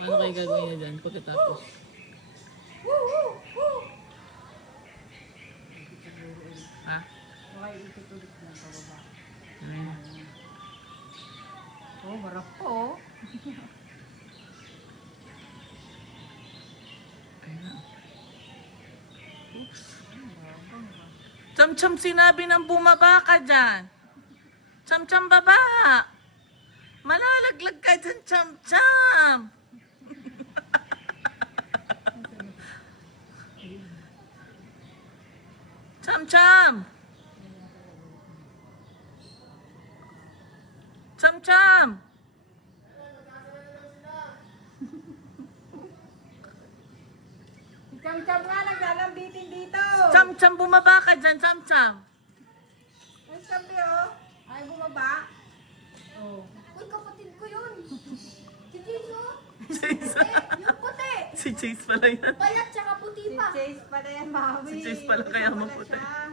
Ano kayo gagawin niya dyan pagkatapos? Ha? Okay, itutulit na sa baba. Ayun. Oh, marap po. Ayun na. Oops. Cham-cham, sinabi ng bumaba ka dyan. Cham-cham, baba. Malalaglag ka dyan, cham-cham. Cham-cham. Cham-cham. Cham-cham nga, naglalambitin dito. Cham-cham, bumaba ka dyan, cham-cham. Ay, sabi oh. Ay, bumaba. Oh. Uy, kapatid ko yun. Si Chase, oh. Chase. Yung puti. Si Chase pala yan. Payat tsaka puti Si pa. Chase pala yan, Maui. Si Chase pala kaya Isa pala maputi. siya.